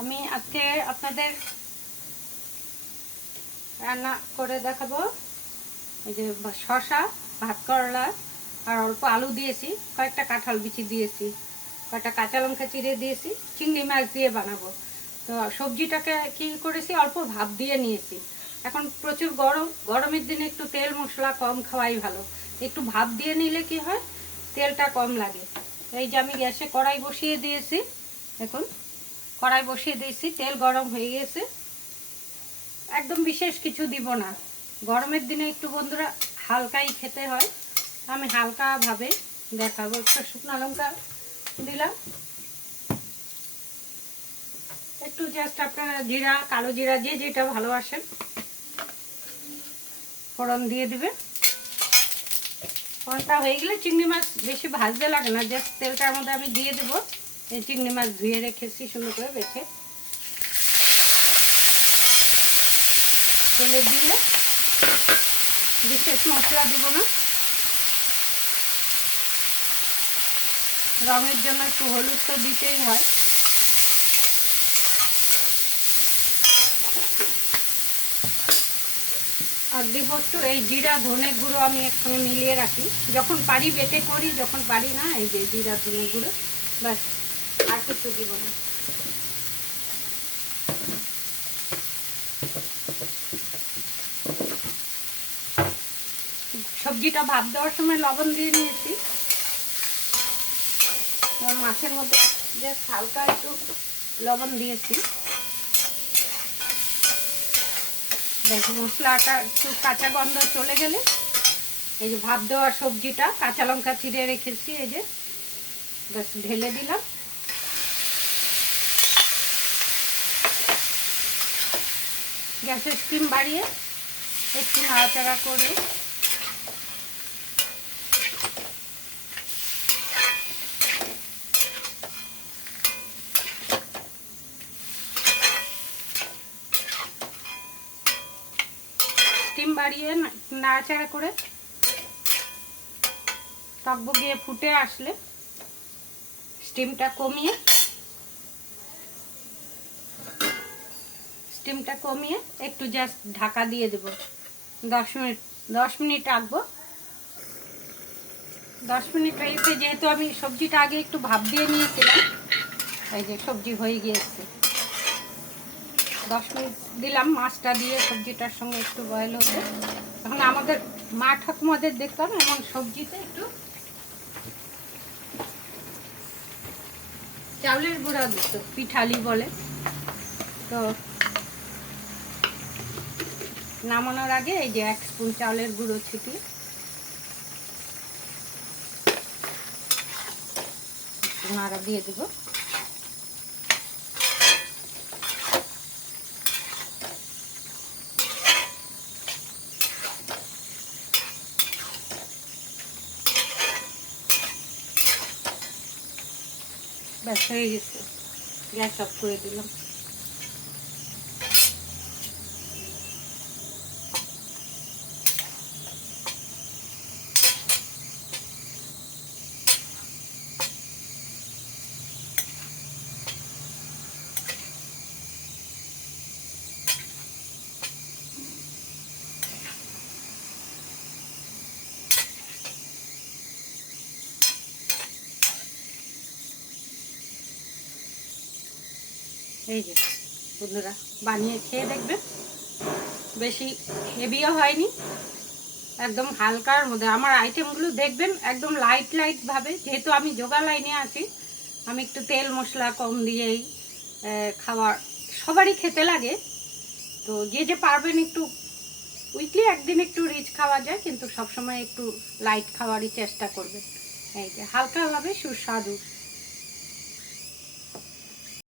আমি আজকে আপনাদের রান্না করে দেখাবো। এই যে শসা, ভাত করলা আর অল্প আলু দিয়েছি, কয়েকটা কাঁঠাল বিচি দিয়েছি, কয়েকটা কাঁচা লঙ্কা চিড়ে দিয়েছি, চিংড়ি মাছ দিয়ে বানাবো। তো সবজিটাকে কি করেছি, অল্প ভাপ দিয়ে নিয়েছি। এখন প্রচুর গরম, গরমের দিনে একটু তেল মশলা কম খাওয়াই ভালো। একটু ভাপ দিয়ে নিলে কি হয়, তেলটা কম লাগে। এই যে আমি গ্যাসে কড়াই বসিয়ে দিয়েছি। দেখুন, কড়াই বসিয়ে দিয়েছি, তেল গরম হয়ে গেছে। একদম বিশেষ কিছু দিব না, গরমের দিনে একটু বন্ধুরা হালকাই খেতে হয়। আমি হালকাভাবে দেখাবো। একটু শুকনো লঙ্কা দিলাম, একটু জাস্ট আপনারা জিরা, কালো জিরা যে যেটা ভালোবাসেন ফোড়ন দিয়ে দিবে। ফোড়নটা হয়ে গেলে চিংড়ি মাছ বেশি ভাজতে লাগে না, জাস্ট তেলটার মধ্যে আমি দিয়ে দেবো। এই চিংড়ি মাছ ধুয়ে রেখেছি সুন্দর করে বেছে, তেলে দিয়ে বিশেষ মশলা দিব না, রঙের জন্য একটু হলুদ তো দিতেই হয়। আর দিব একটু এই জিরা ধনে গুঁড়ো, আমি একসঙ্গে মিলিয়ে রাখি, যখন পারি বেটে করি, যখন পারি না এই যে জিরা ধনে গুঁড়ো, ব্যাস, আর কিছু দিব না। সবজিটা ভাত দেওয়ার সময় লবণ দিয়ে নিয়েছি, মাছের মধ্যে জাস্ট হালকা একটু লবণ দিয়েছি। দেখো মশলাটা একটু কাঁচা গন্ধ চলে গেলে এই যে ভাত দেওয়ার সবজিটা, কাঁচা লঙ্কা চিড়ে রেখেছি, এই যে ব্যাস ঢেলে দিলাম। গ্যাসের স্টিম বাড়িয়ে একটু নাড়াচাড়া করে নাড়াচাড়া করে টকবগিয়ে ফুটে আসলে স্টিমটা কমিয়ে একটু জাস্ট ঢাকা দিয়ে দেব। 10 মিনিট রাখবো। 10 মিনিট রেখে, যেহেতু আমি সবজিটা আগে একটু ভাপ দিয়ে নিয়েছিলাম, এই যে সবজি হয়ে গিয়েছে। 10 মিনিট দিলাম মাছটা দিয়ে সবজিটার সঙ্গে একটু বয়েল হতে। এখন আমাদের মা ঠাকুমাদের দেখতাম এমন সবজিতে একটু চাউলের গুঁড়া দিত, পিঠালি বলে। তো নামানোর আগে এই যে 1 স্পুন চাউলের গুঁড়ো ছিটিয়ে নাড়া দিয়ে দেবো। ব্যাস হয়ে গেছে, গ্যাস অফ করে দিলাম। এই যে বন্ধুরা বানিয়ে খেয়ে দেখবেন, বেশি হেভিও হয়নি, একদম হালকার মধ্যে। আমার আইটেমগুলো দেখবেন একদম লাইট ভাবে, যেহেতু আমি যোগা লাইনে আছি, আমি একটু তেল মশলা কম দিয়েই খাবার সবারই খেতে লাগে। তো যে পারবেন একটু উইকলি একদিন একটু রিচ খাওয়া যায়, কিন্তু সবসময় একটু লাইট খাওয়ারই চেষ্টা করবে। এই যে হালকাভাবে সুস্বাদু